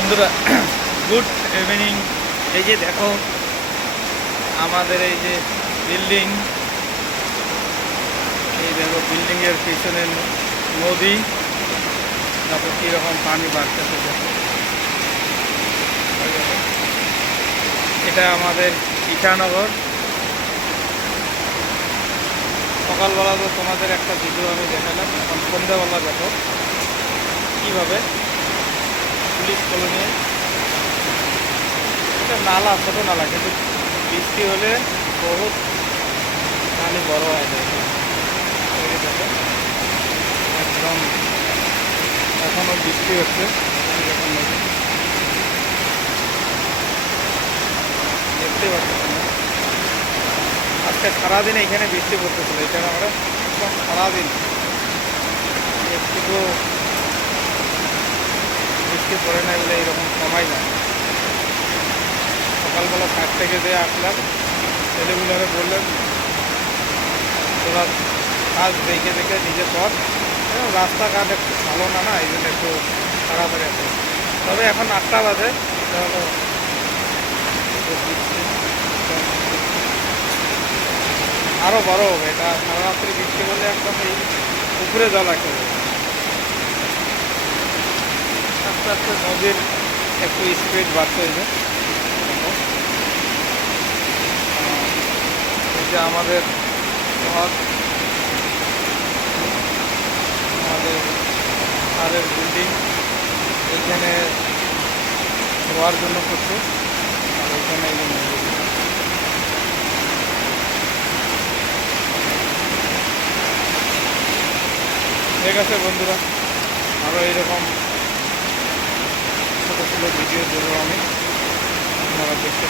বন্ধুরা good evening. এই যে দেখো আমাদের এই যে বিল্ডিং, এই দেখো বিল্ডিংয়ের পিছনে নদী, তারপর কীরকম পানি বাড়তেছে দেখো। এটা আমাদের ইটানগর। সকালবেলা তো তোমাদের একটা ভিডিও আমি দেখালাম, এখন সন্ধ্যাবেলা দেখো কীভাবে পুলিশ কলোনি, এটা নালা, ছোটো নালা, কিন্তু বৃষ্টি হলে বহুত পানি বড় হয়ে যায়। এই দেখো একদম এখনও বৃষ্টি হচ্ছে, দেখুন নদী দেখতে পাচ্ছি। আজকে সারাদিন এখানে বৃষ্টি পড়তেছিল, এখানে আমরা একদম সারাদিন একটু বৃষ্টি পড়ে নাই বলে এইরকম সময় না। সকালবেলা 5 থেকে দিয়ে আসলাম, ছেলেগুলোরে বললেন তোরা কাজ দেখে দেখে নিজে কর, রাস্তাঘাট একটু ভালো না, এই জন্য একটু তাড়াতাড়ি আছে। তবে এখন 8টা বাজে, এটা হলো আরও বড় হবে। এটা সারা রাত্রি বৃষ্টি হলে একদম এই পুকুরে জল আসে যাবে। আস্তে আস্তে নদীর একটু স্পিড বাড়তে হয়েছে। এই যে আমাদের ঘর, আমাদের সারের বিল্ডিং এইখানে রোয়ার জন্য করছে, আর এইখানে এই যে নদী। ঠিক আছে বন্ধুরা, আরও এইরকম ছোটো ছোটো ভিডিও দেবো আমি, আপনারা দেখতে